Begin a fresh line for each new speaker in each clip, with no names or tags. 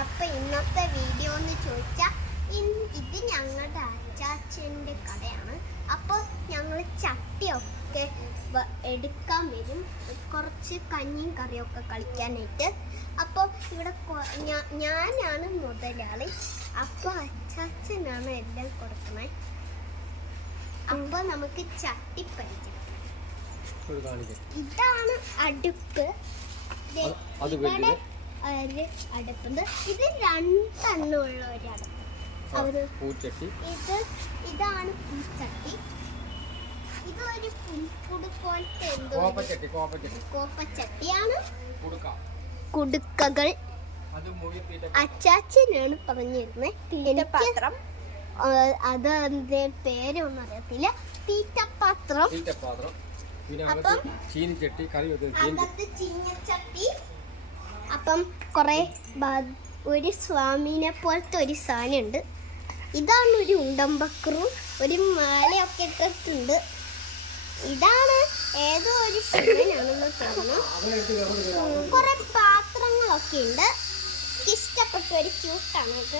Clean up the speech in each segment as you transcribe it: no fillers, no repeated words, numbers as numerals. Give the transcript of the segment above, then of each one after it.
അപ്പോൾ ഇന്നത്തെ വീഡിയോ എന്ന് ചോദിച്ചാൽ ഇത് ഞങ്ങളുടെ അച്ചാച്ചൻ്റെ കടയാണ്. അപ്പോൾ ഞങ്ങൾ ചട്ടിയൊക്കെ എടുക്കാൻ വരും, കുറച്ച് കഞ്ഞിയും കറിയൊക്കെ കളിക്കാനായിട്ട്. അപ്പോൾ ഇവിടെ ഞാനാണ് മുതലാളി, അപ്പോൾ അച്ചാച്ചനാണ് എല്ലാം കൊടുക്കുന്നത്. അപ്പോൾ നമുക്ക് ചട്ടി പരിചയം. ഇതാണ് അടുപ്പ്, ഇവിടെ അടുപ്പുണ്ട്. ഇത് രണ്ടെണ്ണമുള്ള ഒരു അടുപ്പ്. ഇതാണ് പൂച്ചട്ടി. ഇതൊരു പുൽക്കുടു പോലത്തെ കോപ്പച്ചട്ടിയാണ്. കുടുക്കകൾ അച്ചാച്ചനാണ് പറഞ്ഞിരുന്നത്. പാത്രം അത് പേരൊന്നും അറിയത്തില്ല. തീറ്റപ്പാത്രം, അപ്പം ചീനച്ചട്ടി. അപ്പം കുറെ ഒരു സ്വാമിനെ പോലത്തെ ഒരു സാധനം ഉണ്ട്. ഇതാണ് ഒരു ഉണ്ടമ്പക്കറും ഒരു മാലയൊക്കെ ഇട്ടിട്ടുണ്ട്. ഇതാണ് ഏതോ ഒരു ശിവനാണെന്ന് തോന്നുന്നു. കുറെ പാത്രങ്ങളൊക്കെ ഉണ്ട്. ഇഷ്ടപ്പെട്ട ഒരു ക്യൂട്ടാണ് ഇത്.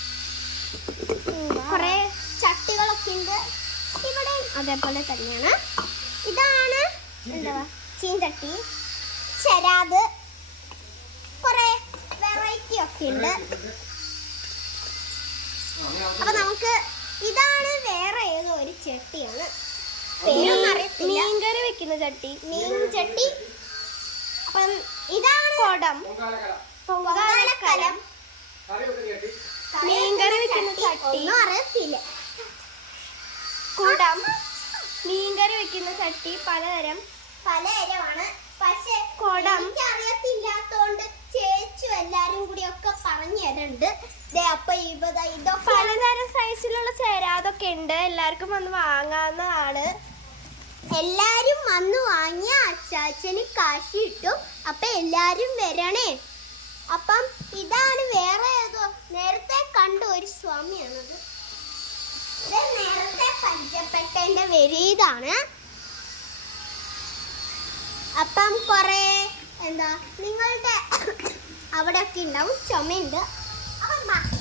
കുറെ ചട്ടികളൊക്കെ ഉണ്ട്. ഇവിടെ അതേപോലെ തന്നെയാണ്. ഇതാണ് എന്താ ചീൻചട്ടി, ചെരാത്, കുറെ വെറൈറ്റി ഒക്കെ ഉണ്ട്. അപ്പൊ നമുക്ക് ഇതാണ് വേറെ ഏതോ ഒരു ചട്ടിയാണ്, മീൻകറി വെക്കുന്ന ചട്ടി, മീൻ ചട്ടി. അപ്പം ഇതാണ് കുടം, പൊങ്കാലക്കലം, മീൻകറി വെക്കുന്ന ചട്ടി ഒന്നും അറിയത്തില്ല. കുടം, മീൻകറി വെക്കുന്ന ചട്ടി പലതരമാണ്. പക്ഷെ കുടം അറിയത്തില്ലാത്തോണ്ട് ചേച്ചു എല്ലാരും കൂടി ഒക്കെ പറഞ്ഞു തരുന്നുണ്ട്. അപ്പൊ ഇതൊക്കെ പലതരം സൈസിലുള്ള ചേരാതൊക്കെ ഉണ്ട്. എല്ലാവർക്കും വന്ന് വാങ്ങാവുന്നതാണ്. എല്ലാരും വന്ന് വാങ്ങിയ അച്ചാച്ചന് കാശ് കിട്ടും. അപ്പൊ എല്ലാരും വരണേ. അപ്പം ഇതാണ് വേറെ ഏതോ നേരത്തെ കണ്ട ഒരു സ്വാമിയാണത്. ഇത് നേരത്തെ പരിചയപ്പെട്ടതിന്റെ വരിതാണ്. അപ്പം കുറെ എന്താ നിങ്ങളുടെ അവിടെ ഒക്കെ ഉണ്ടാവും ചുമയുണ്ട്. അപ്പം